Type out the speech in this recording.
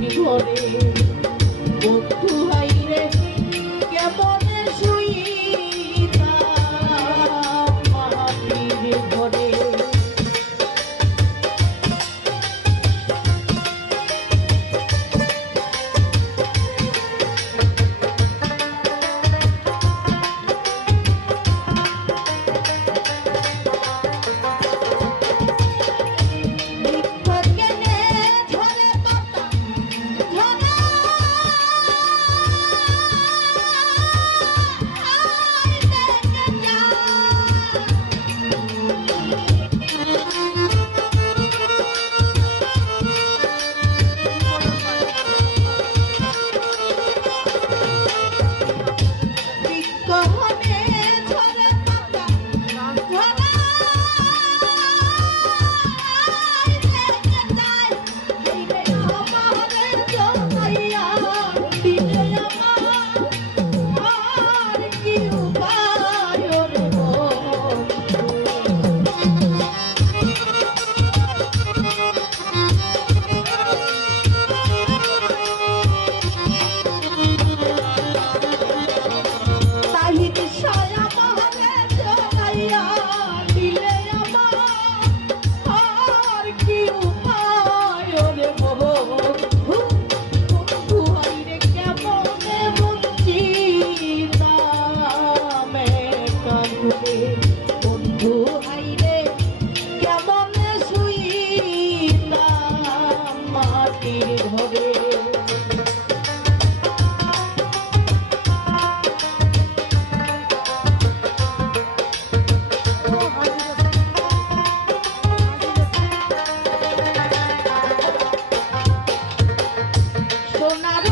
chori I'm not.